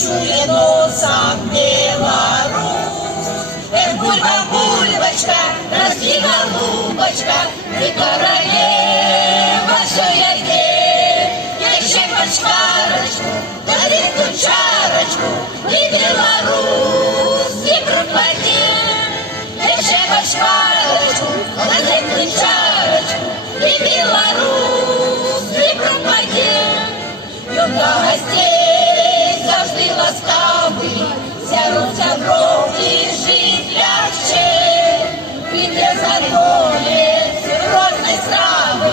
Чує носом Беларусь. Эх, бульба, бульбочка, расти голубочка, ты королева, что я где? Еще бочкарочку, горитую чарочку, и Беларусь, и пропади. Еще бочкарочку, горитую чарочку, и Беларусь, и пропади. Юга гостей завжди ласкавий, сяруться брови, жить легче. Піде за долі розні страви,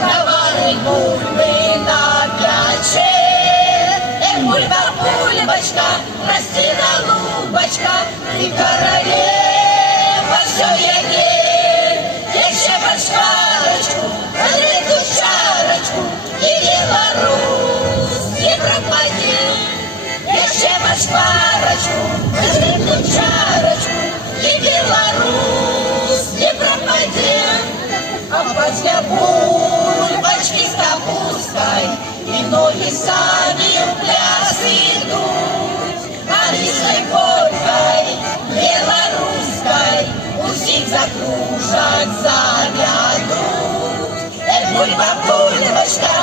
товари бульби на п'яче. Эх, бульба, бульбочка, расти голубочка, ты королева, все я ей. Еще бочкарочку, горитую чарочку, и Беларусь, и пропади. Еще бочкарочку, горитую чарочку, и Беларусь, и пропади. А после бульбочки с капустой и ноги сами в пляс идут. А рисой полькой, белорусской, усик за кружок заведут. Эх, бульба, бульбочка,